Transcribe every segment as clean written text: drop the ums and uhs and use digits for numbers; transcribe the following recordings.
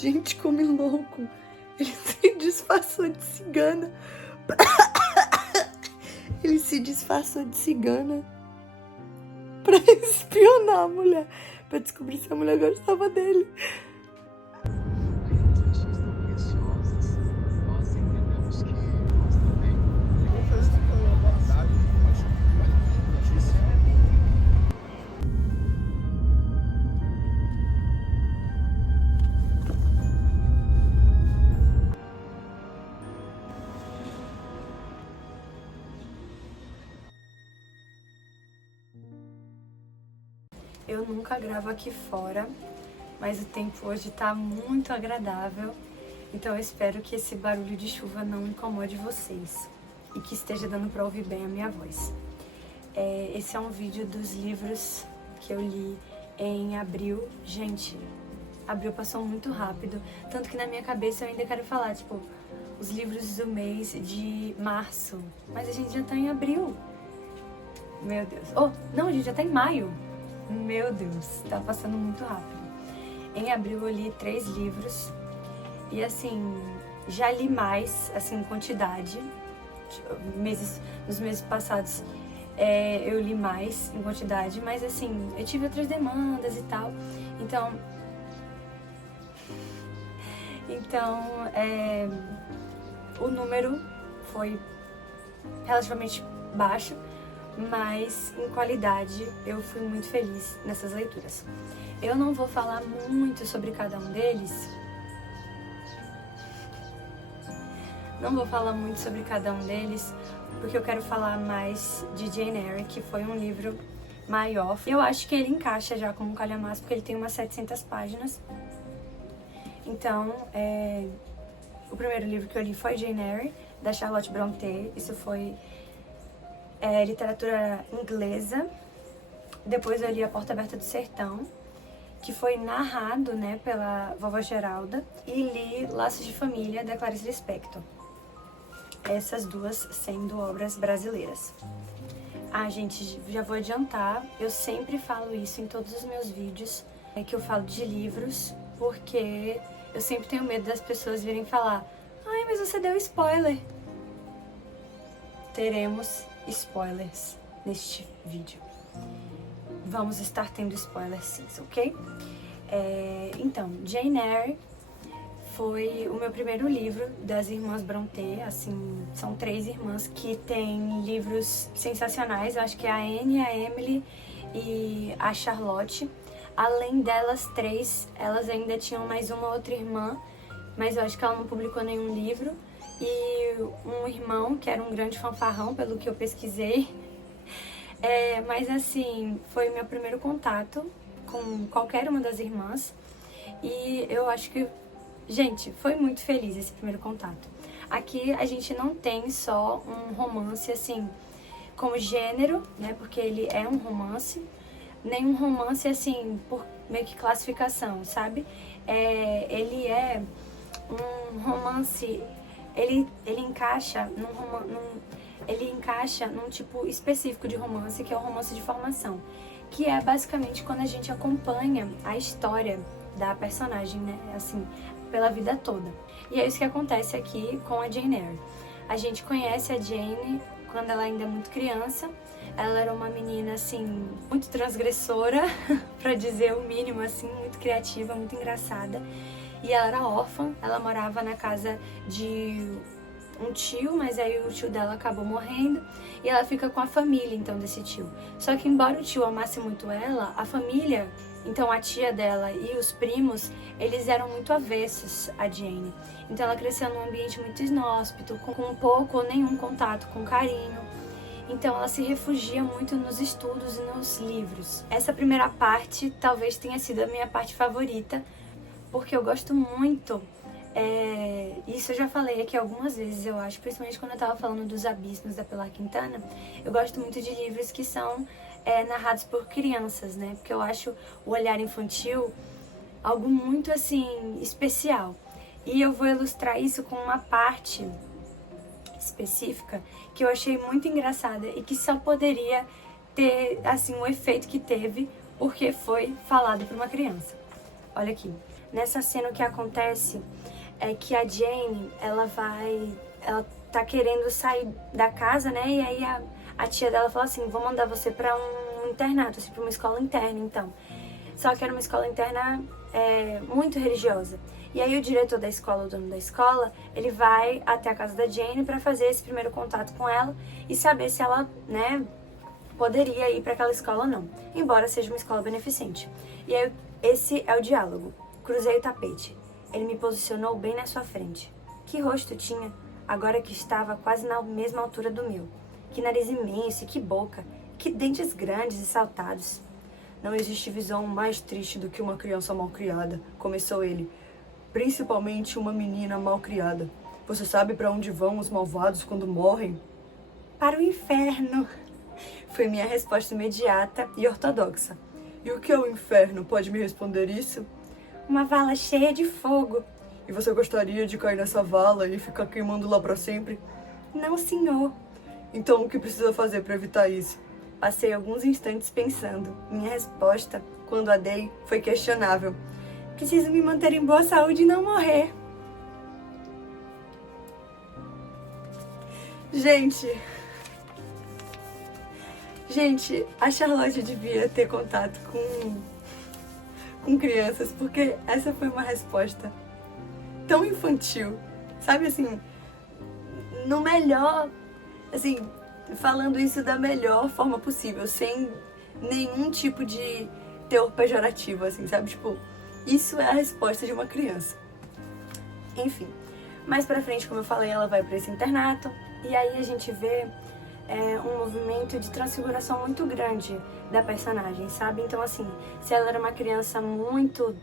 Gente, come louco. Ele se disfarçou de cigana. Ele se disfarçou de cigana pra espionar a mulher, pra descobrir se a mulher gostava dele. Eu nunca gravo aqui fora, mas o tempo hoje tá muito agradável, então eu espero que esse barulho de chuva não incomode vocês e que esteja dando pra ouvir bem a minha voz. Esse é um vídeo dos livros que eu li em abril. Gente, abril passou muito rápido, tanto que na minha cabeça eu ainda quero falar, tipo, os livros do mês de março, mas a gente já tá em abril. Meu Deus. Oh, não, a gente já tá em maio. Meu Deus, tá passando muito rápido. Em abril eu li 3 livros e assim, já li mais, assim, em quantidade. Nos meses passados eu li mais em quantidade, mas assim, eu tive outras demandas e tal. Então o número foi relativamente baixo, mas em qualidade eu fui muito feliz nessas leituras. Eu não vou falar muito sobre cada um deles. Porque eu quero falar mais de Jane Eyre, que foi um livro maior. Eu acho que ele encaixa já como um calhamaço, porque ele tem umas 700 páginas. Então, o primeiro livro que eu li foi Jane Eyre, da Charlotte Brontë. Isso foi literatura inglesa. Depois eu li A Porta Aberta do Sertão, que foi narrado, né, pela vovó Geralda. E li Laços de Família, da Clarice Lispector. Essas duas sendo obras brasileiras. Gente, já vou adiantar, eu sempre falo isso em todos os meus vídeos, que eu falo de livros, porque eu sempre tenho medo das pessoas virem falar: ai, mas você deu spoiler. Teremos spoilers neste vídeo. Vamos estar tendo spoilers sim, ok? Então, Jane Eyre foi o meu primeiro livro das irmãs Brontë. Assim, são 3 irmãs que têm livros sensacionais. Eu acho que é a Anne, a Emily e a Charlotte. Além delas 3, elas ainda tinham mais uma outra irmã, mas eu acho que ela não publicou nenhum livro. E um irmão, que era um grande fanfarrão, pelo que eu pesquisei. Mas assim, foi o meu primeiro contato com qualquer uma das irmãs. E eu acho que, gente, foi muito feliz esse primeiro contato. Aqui a gente não tem só um romance, assim, como gênero, né? Porque ele é um romance. Nem um romance, assim, por meio que classificação, sabe? Ele é um romance... Ele encaixa num tipo específico de romance, que é o romance de formação, que é basicamente quando a gente acompanha a história da personagem, né, assim, pela vida toda. E é isso que acontece aqui com a Jane Eyre. A gente conhece a Jane quando ela ainda é muito criança. Ela era uma menina, assim, muito transgressora, pra dizer o mínimo, assim, muito criativa, muito engraçada. E ela era órfã, ela morava na casa de um tio, mas aí o tio dela acabou morrendo e ela fica com a família, então, desse tio. Só que embora o tio amasse muito ela, a família, então a tia dela e os primos, eles eram muito avessos a Jane. Então ela cresceu num ambiente muito inóspito, com pouco ou nenhum contato com carinho. Então ela se refugia muito nos estudos e nos livros. Essa primeira parte talvez tenha sido a minha parte favorita, porque eu gosto muito, isso eu já falei aqui algumas vezes, eu acho, principalmente quando eu tava falando dos Abismos, da Pilar Quintana. Eu gosto muito de livros que são narrados por crianças, né? Porque eu acho o olhar infantil algo muito, assim, especial. E eu vou ilustrar isso com uma parte específica que eu achei muito engraçada e que só poderia ter, assim, o efeito que teve porque foi falado por uma criança. Olha aqui. Nessa cena o que acontece é que a Jane, ela tá querendo sair da casa, né? E aí a tia dela fala assim, vou mandar você pra um internato, assim, pra uma escola interna, então. Só que era uma escola interna muito religiosa. E aí o diretor da escola, o dono da escola, ele vai até a casa da Jane pra fazer esse primeiro contato com ela e saber se ela, né, poderia ir pra aquela escola ou não. Embora seja uma escola beneficente. E aí esse é o diálogo. Cruzei o tapete. Ele me posicionou bem na sua frente. Que rosto tinha, agora que estava quase na mesma altura do meu. Que nariz imenso e que boca. Que dentes grandes e saltados. Não existe visão mais triste do que uma criança mal criada, começou ele. Principalmente uma menina mal criada. Você sabe para onde vão os malvados quando morrem? Para o inferno. Foi minha resposta imediata e ortodoxa. E o que é o inferno? Pode me responder isso? Uma vala cheia de fogo. E você gostaria de cair nessa vala e ficar queimando lá para sempre? Não, senhor. Então o que precisa fazer para evitar isso? Passei alguns instantes pensando. Minha resposta, quando a dei, foi questionável. Preciso me manter em boa saúde e não morrer. Gente, a Charlotte devia ter contato com crianças, porque essa foi uma resposta tão infantil, sabe, assim, no melhor, assim, falando isso da melhor forma possível, sem nenhum tipo de teor pejorativo, assim, sabe, tipo, isso é a resposta de uma criança. Enfim, mais pra frente, como eu falei, ela vai pra esse internato, e aí a gente vê um movimento de transfiguração muito grande da personagem, sabe? Então, assim, se ela era uma criança muito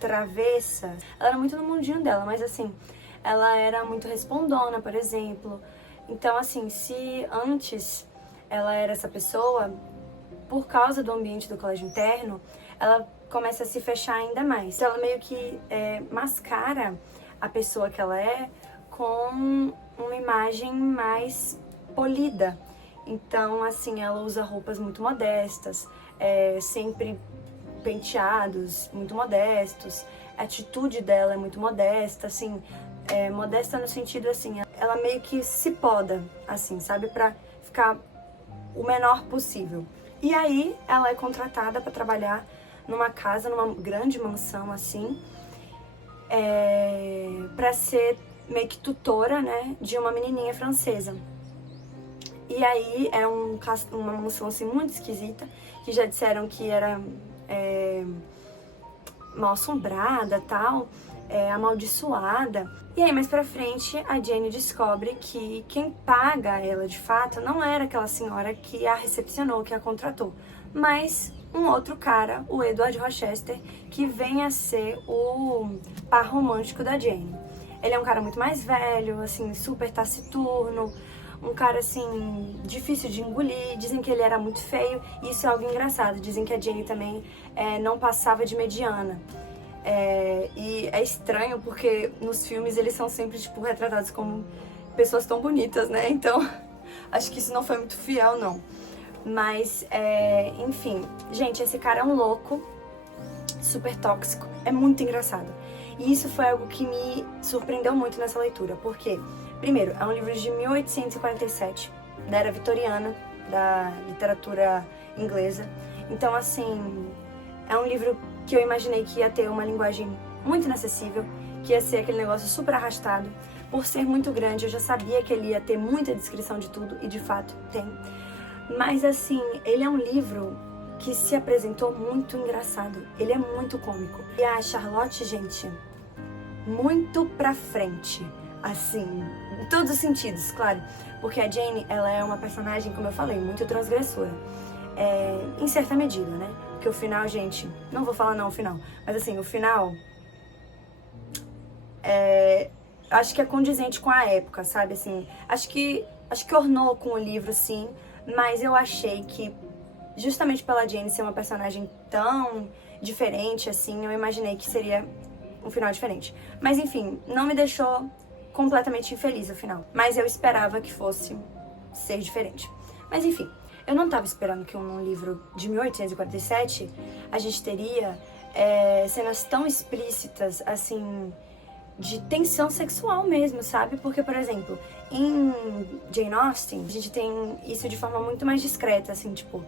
travessa, ela era muito no mundinho dela, mas assim, ela era muito respondona, por exemplo. Então, assim, se antes ela era essa pessoa, por causa do ambiente do colégio interno, ela começa a se fechar ainda mais. Então, ela meio que mascara a pessoa que ela é com uma imagem mais polida. Então, assim, ela usa roupas muito modestas, sempre penteados muito modestos, a atitude dela é muito modesta, assim, modesta no sentido, assim, ela meio que se poda, assim, sabe, pra ficar o menor possível. E aí, ela é contratada pra trabalhar numa casa, numa grande mansão, assim, pra ser meio que tutora, né, de uma menininha francesa. E aí é uma mansão assim muito esquisita, que já disseram que era mal assombrada, tal, amaldiçoada. E aí mais pra frente a Jane descobre que quem paga ela de fato não era aquela senhora que a recepcionou, que a contratou, mas um outro cara, o Edward Rochester, que vem a ser o par romântico da Jane. Ele é um cara muito mais velho, assim, super taciturno, um cara, assim, difícil de engolir. Dizem que ele era muito feio, e isso é algo engraçado. Dizem que a Jane também não passava de mediana. E é estranho porque nos filmes eles são sempre, tipo, retratados como pessoas tão bonitas, né? Então, acho que isso não foi muito fiel, não. Mas, enfim, gente, esse cara é um louco, super tóxico, é muito engraçado. E isso foi algo que me surpreendeu muito nessa leitura, porque, primeiro, é um livro de 1847, da era vitoriana, da literatura inglesa. Então, assim, é um livro que eu imaginei que ia ter uma linguagem muito inacessível, que ia ser aquele negócio super arrastado. Por ser muito grande, eu já sabia que ele ia ter muita descrição de tudo, e de fato tem. Mas, assim, ele é um livro que se apresentou muito engraçado. Ele é muito cômico. E a Charlotte, gente, muito pra frente. Assim, em todos os sentidos, claro. Porque a Jane, ela é uma personagem, como eu falei, muito transgressora. Em certa medida, né? Porque o final, gente, não vou falar não o final, mas assim, o final acho que é condizente com a época, sabe? Assim, acho que ornou com o livro, sim, mas eu achei que justamente pela Jane ser uma personagem tão diferente, assim, eu imaginei que seria um final diferente. Mas enfim, não me deixou completamente infeliz o final. Mas eu esperava que fosse ser diferente. Mas enfim, eu não estava esperando que num livro de 1847 a gente teria cenas tão explícitas, assim, de tensão sexual mesmo, sabe? Porque, por exemplo, em Jane Austen, a gente tem isso de forma muito mais discreta, assim, tipo,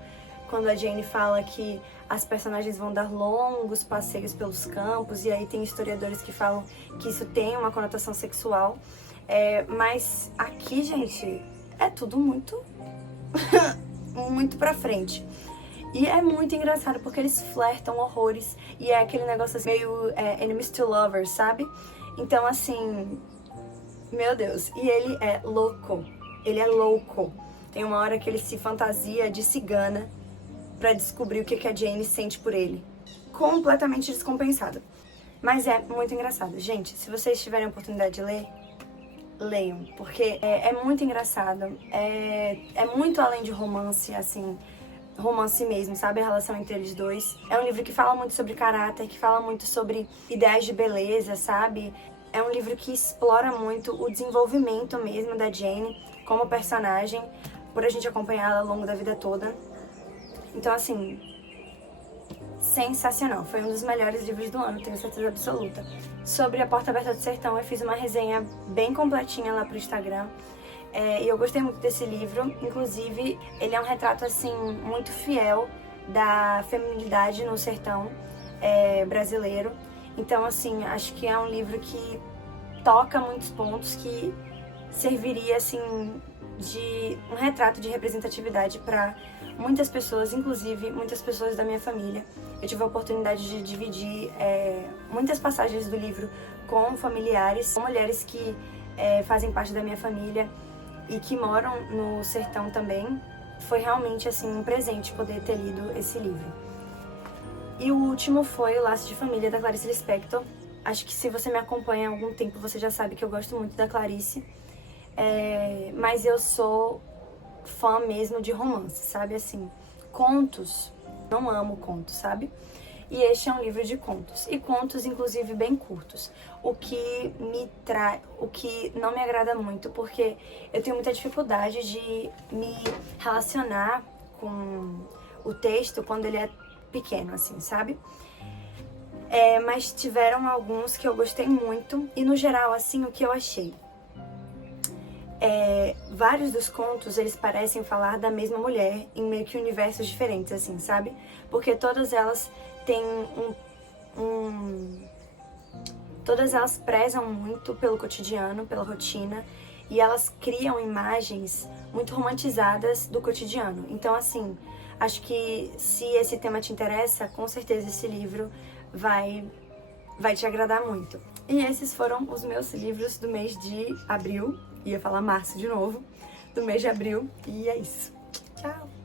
quando a Jane fala que as personagens vão dar longos passeios pelos campos, e aí tem historiadores que falam que isso tem uma conotação sexual. Mas aqui, gente, é tudo muito, muito pra frente. E é muito engraçado porque eles flertam horrores, e é aquele negócio assim, meio enemies to lovers, sabe? Então, assim, meu Deus, e ele é louco, ele é louco. Tem uma hora que ele se fantasia de cigana pra descobrir o que a Jane sente por ele. Completamente descompensado. Mas é muito engraçado. Gente, se vocês tiverem a oportunidade de ler, leiam, porque é muito engraçado. É muito além de romance, assim, romance mesmo, sabe? A relação entre eles dois. É um livro que fala muito sobre caráter, que fala muito sobre ideais de beleza, sabe? É um livro que explora muito o desenvolvimento mesmo da Jane como personagem, por a gente acompanhá-la ao longo da vida toda. Então, assim, sensacional. Foi um dos melhores livros do ano, tenho certeza absoluta. Sobre A Porta Aberta do Sertão, eu fiz uma resenha bem completinha lá pro Instagram. E eu gostei muito desse livro. Inclusive, ele é um retrato, assim, muito fiel da feminilidade no sertão brasileiro. Então, assim, acho que é um livro que toca muitos pontos, que serviria, assim, de um retrato de representatividade para muitas pessoas, inclusive muitas pessoas da minha família. Eu tive a oportunidade de dividir muitas passagens do livro com familiares, com mulheres que fazem parte da minha família e que moram no sertão também. Foi realmente, assim, um presente poder ter lido esse livro. E o último foi O Laço de Família, da Clarice Lispector. Acho que se você me acompanha há algum tempo, você já sabe que eu gosto muito da Clarice. Mas eu sou fã mesmo de romance, sabe? Assim, contos, não amo contos, sabe? E este é um livro de contos. E contos, inclusive, bem curtos. O que não me agrada muito, porque eu tenho muita dificuldade de me relacionar com o texto quando ele é pequeno, assim, sabe? Mas tiveram alguns que eu gostei muito. E, no geral, assim, o que eu achei? Vários dos contos, eles parecem falar da mesma mulher em meio que universos diferentes, assim, sabe? Porque todas elas têm todas elas prezam muito pelo cotidiano, pela rotina, e elas criam imagens muito romantizadas do cotidiano. Então, assim, acho que se esse tema te interessa, com certeza esse livro vai te agradar muito. E esses foram os meus livros do mês de abril. Ia falar março de novo, do mês de abril. E é isso. Tchau!